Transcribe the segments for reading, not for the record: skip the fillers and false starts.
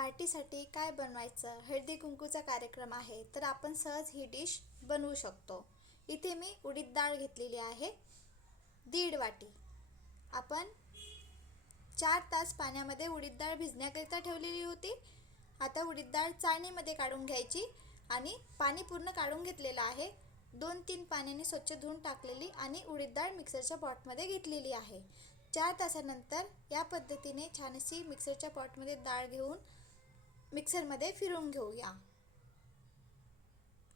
पार्टीसाठी काय बनवायचं, हळदी कुंकूचा कार्यक्रम आहे तर आपण सहज ही डिश बनवू शकतो। इथे मी उडीद डाळ घेतलेली आहे 1.5 वाटी। आपण 4 तास पाण्यामध्ये उडीद डाळ भिजण्याकरिता ठेवलेली होती। आता उडीद डाळ चाळणीमध्ये काढून घ्यायची आणि पाणी पूर्ण काढून घेतलेलं आहे। 2-3 पाण्याने स्वच्छ धुवून टाकलेली आणि उडीद डाळ मिक्सरच्या पॉटमध्ये घेतलेली आहे। 4 तासानंतर या पद्धतीने छानशी मिक्सरच्या पॉटमध्ये डाळ घेऊन मिक्सरमध्ये फिरवून घेऊया।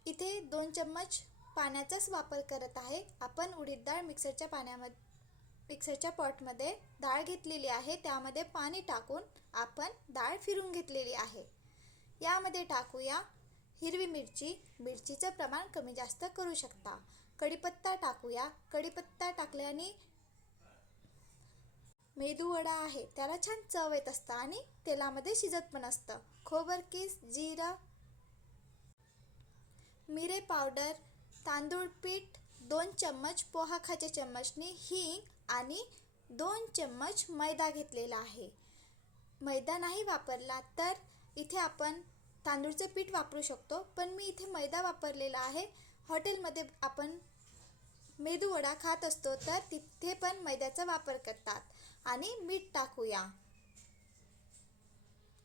इथे 2 चम्मच पाण्याचाच वापर करत आहे। आपण उडीद डाळ मिक्सरच्या पॉटमध्ये डाळ घेतलेली आहे, त्यामध्ये पाणी टाकून आपण डाळ फिरवून घेतलेली आहे। यामध्ये टाकूया हिरवी मिरची, मिरचीचं प्रमाण कमी जास्त करू शकता। कढीपत्ता टाकूया। कढीपत्ता टाकल्याने मेदू वडा आहे त्याला छान चव येत असतं आणि तेलामध्ये शिजत पण असतं। खोबरकीस, जिरा, मिरे पावडर, तांदूळ पीठ 2 चम्मच, पोहा खाच्या चम्मचने हिंग आणि 2 चम्मच मैदा घेतलेला आहे। मैदा नाही वापरला तर इथे आपण तांदूळचं पीठ वापरू शकतो, पण मी इथे मैदा वापरलेला आहे। हॉटेलमध्ये आपण मेदू वडा खात असतो तर तिथे पण मैद्याचा वापर करतात। आणि मीठ टाकूया,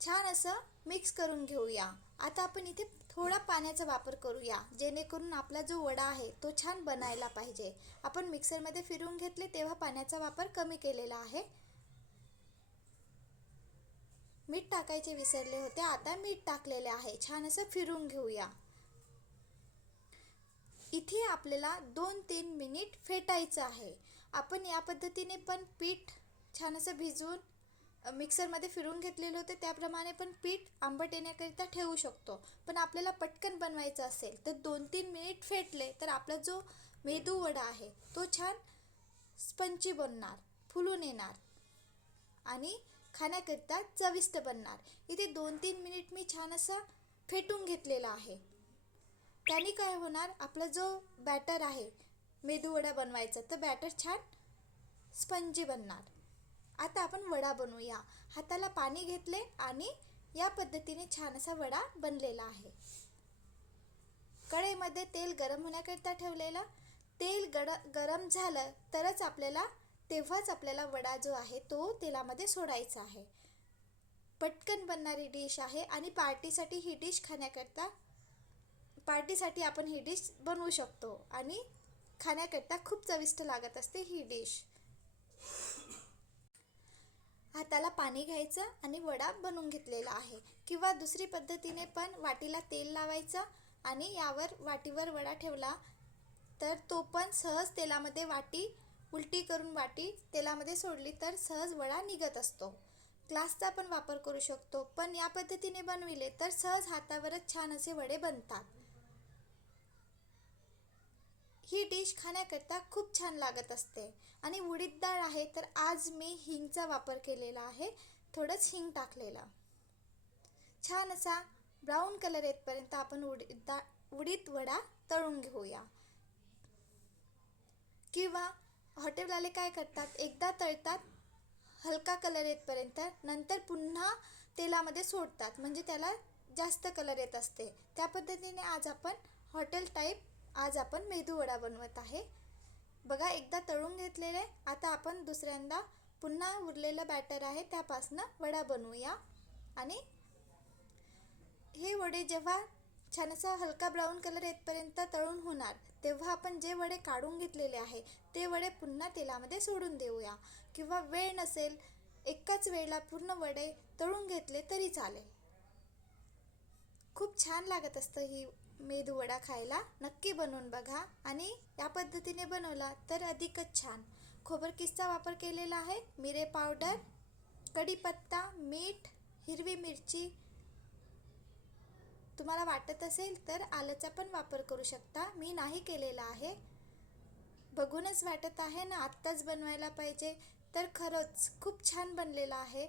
छान असं मिक्स करून घेऊया। आता आपण इथे थोडा पाण्याचा वापर करूया, जेणेकरून आपला जो वडा आहे तो छान बनायला पाहिजे। आपण मिक्सरमध्ये फिरवून घेतले तेव्हा पाण्याचा वापर कमी केलेला आहे। मीठ टाकायचे विसरले होते, आता मीठ टाकलेले आहे। छान असं फिरवून घेऊया। इथे आपल्याला 2-3 मिनिट फेटायचं आहे। आपण या पद्धतीने पण पीठ छान असं भिजवून मिक्सरमध्ये फिरवून घेतलेले होते, त्याप्रमाणे पण पीठ आंबट येण्याकरिता ठेवू शकतो। पण आपल्याला पटकन बनवायचं असेल तर 2-3 मिनिट फेटले तर आपला जो मेदू वडा आहे तो छान स्पंजी बनणार, फुलून येणार आणि खाण्याकरिता चविष्ट बनणार। इथे 2-3 मिनिट मी छान असं फेटून घेतलेला आहे। त्याने काय होणार, आपला जो बॅटर आहे मेदू वडा बनवायचा तर बॅटर छान स्पंजी बनणार। आता आपण वडा बनवूया। हाताला पाणी घेतले आणि या पद्धतीने छान असा वडा बनलेला आहे। कढईमध्ये तेल गरम होण्याकरिता ठेवलेला, तेल गरम झालं तेव्हाच आपल्याला वडा जो आहे तो तेलामध्ये सोडायचा आहे। पटकन बनणारी डिश आहे आणि पार्टीसाठी आपण ही डिश बनवू शकतो आणि खाण्याकरिता खूप चविष्ट लागत असते ही डिश। हाताला पाणी घ्यायचं आणि वडा बनवून घेतलेला आहे। किंवा दुसरी पद्धतीने पण वाटीला तेल लावायचं आणि वाटीवर वडा ठेवला तर तो पण सहज तेलामध्ये उलटी करून वाटी तेलामध्ये सोडली तर सहज वडा निघत असतो। ग्लासचा पण वापर करू शकतो, पण या पद्धतीने बनविले तर सहज हातावरच छान असे वडे बनतात। ही डिश खाण्याकरिता खूप छान लागत असते। आणि उडीद डाळ आहे तर आज मी हिंगचा वापर केलेला आहे, थोडंच हिंग टाकलेलं। छान असा ब्राऊन कलर येतपर्यंत आपण उडीद वडा तळून घेऊया। किंवा हॉटेलवाले काय करतात, एकदा तळतात हलका कलर येतपर्यंत, नंतर पुन्हा तेलामध्ये सोडतात, म्हणजे त्याला जास्त कलर येत असते। त्या पद्धतीने आज आपण मेदू वडा बनवत आहे। बघा, एकदा तळून घेतलेले, आता आपण दुसऱ्यांदा पुन्हा उरलेलं बॅटर आहे त्यापासून वडा बनवूया। आणि हे वडे जेव्हा छान असा हलका ब्राऊन कलर येतपर्यंत तळून होणार तेव्हा आपण जे वडे काढून घेतलेले आहे ते वडे पुन्हा तेलामध्ये सोडून देऊया। किंवा वेळ नसेल, एकाच वेळेला पूर्ण वडे तळून घेतले तरी चालेल। खूप छान लागत असतं ही मेदू वडा खायला, नक्की बनवून बघा आणि या पद्धतीने बनवला तर अधिकच छान। खोबरकीसचा वापर केलेला आहे, मिरे पावडर, कढीपत्ता, मीठ, हिरवी मिरची, तुम्हाला वाटत असेल तर आल्याचा पण वापर करू शकता, मी नाही केलेला आहे। बघूनच वाटत आहे ना आत्ताच बनवायला पाहिजे, तर खरंच खूप छान बनलेला आहे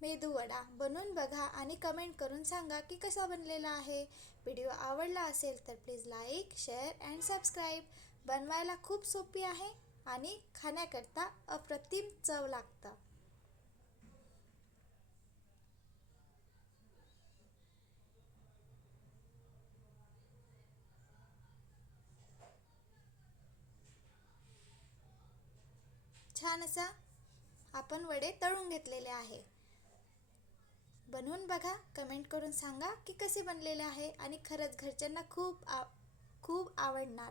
मेदू वडा। बनवून बघा आणि कमेंट करून सांगा की कसा बनलेला आहे। व्हिडिओ आवडला असेल तर please like, share and subscribe. बनवायला खूप सोपी आहे आणि खाण्याकरता अप्रतिम चव लागतं। छान असा आपण वडे तळून घेतलेले आहे. बनवून बघा, कमेंट करून सांगा की कसे बनलेले आहे आणि खरंच घरच्यांना खूप आवडणार.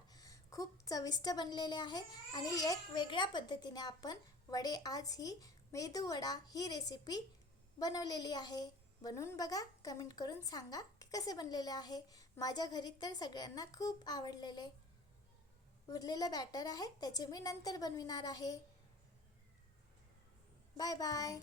खूप चविष्ट बनलेले आहे आणि एक वेगळ्या पद्धतीने आपण वडे आज ही मेदू वडा ही रेसिपी बनवलेली आहे. बनवून बघा, कमेंट करून सांगा की कसे बनलेले आहे. माझ्या घरी तर सगळ्यांना खूप आवडलेले. उरलेलं बॅटर आहे त्याचे मी नंतर बनविणार आहे. Bye bye.